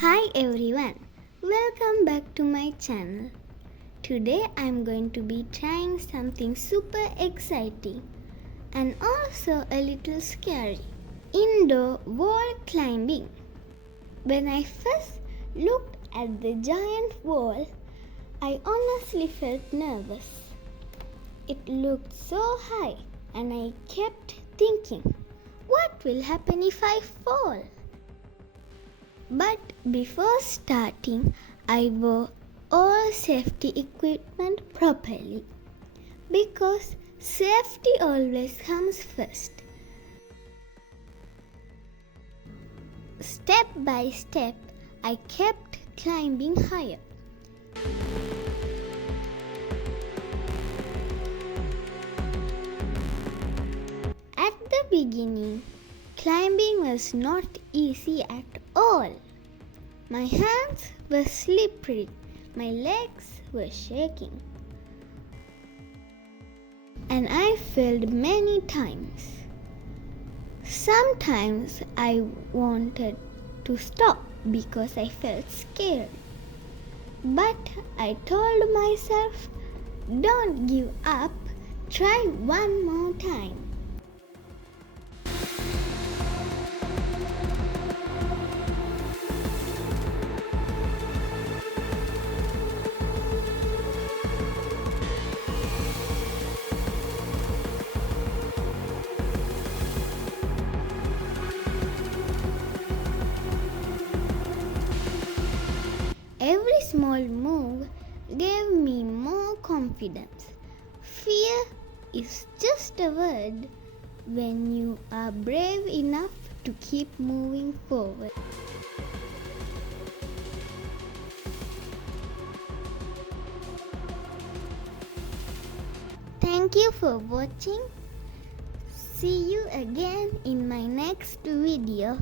Hi everyone, welcome back to my channel. Today I'm going to be trying something super exciting and also a little scary. Indoor wall climbing. When I first looked at the giant wall, I honestly felt nervous. It looked so high and I kept thinking, what will happen if I fall? But before starting, I wore all safety equipment properly because safety always comes first. Step by step, I kept climbing higher. At the beginning, climbing was not easy at all. My hands were slippery, my legs were shaking, and I failed many times. Sometimes I wanted to stop because I felt scared. But I told myself, don't give up, try one more time. Every small move gave me more confidence. Fear is just a word when you are brave enough to keep moving forward. Thank you for watching. See you again in my next video.